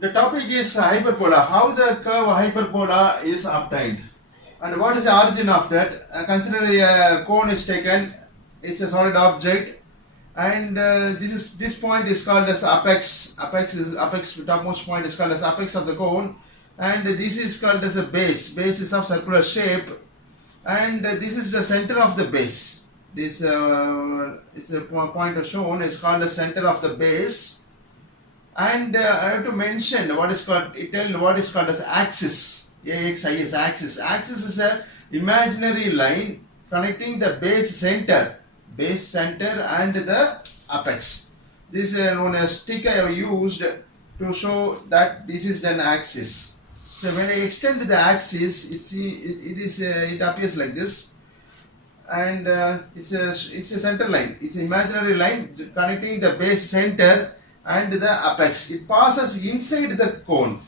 The topic is hyperbola, how the curve hyperbola is obtained. And what is the origin of that? Consider a cone is taken, it's a solid object, and this point is called as apex. Apex, topmost point is called as apex of the cone, and this is called as a base. Base is of circular shape, and this is the center of the base. This is a point shown is called the center of the base. And I have to mention what is called as axis. AXIS, axis. Axis is a imaginary line connecting the base center and the apex. This is known as stick I have used to show that this is an axis. So when I extend the axis, it appears like this, and it's a center line. It's an imaginary line connecting the base center and the apex. It passes inside the cone.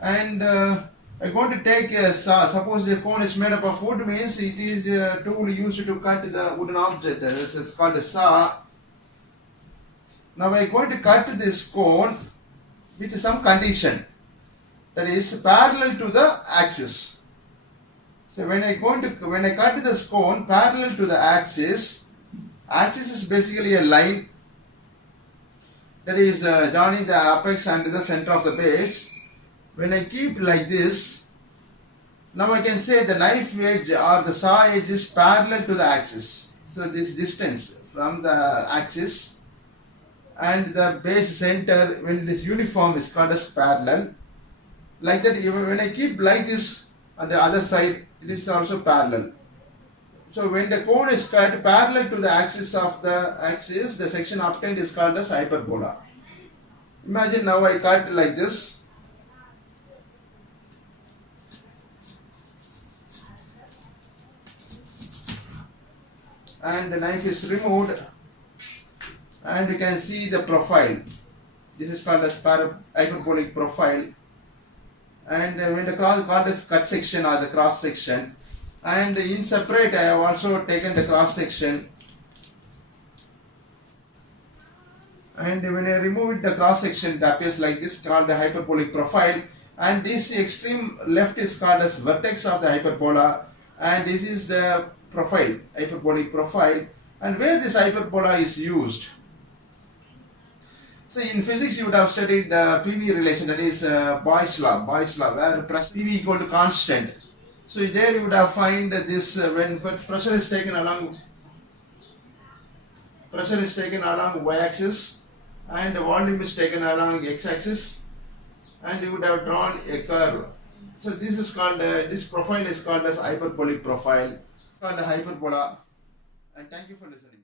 And I'm going to take a saw. Suppose the cone is made up of wood, means it is a tool used to cut the wooden object. This is called a saw. Now I'm going to cut this cone with some condition, that is parallel to the axis. So when I cut this cone parallel to the axis is basically a line that is joining the apex and the center of the base. When I keep like this, now I can say the knife edge or the saw edge is parallel to the axis. So this distance from the axis and the base center, when it is uniform, is called as parallel. Like that, when I keep like this on the other side, it is also parallel. So when the cone is cut parallel to the axis, the section obtained is called as hyperbola. Imagine now I cut like this. And the knife is removed, and you can see the profile. This is called as hyperbolic profile. And when the called as cut section or the cross section. And in separate, I have also taken the cross section. And when I remove it, the cross section, it appears like this, called the hyperbolic profile. And this extreme left is called as vertex of the hyperbola. And this is the profile, hyperbolic profile. And where this hyperbola is used. So in physics, you would have studied the PV relation, that is Boyle's law, where PV equal to constant. So there you would have find this when pressure is taken along y-axis and the volume is taken along x-axis, and you would have drawn a curve. So this is called this profile is called as hyperbolic profile, called a hyperbola. And thank you for listening.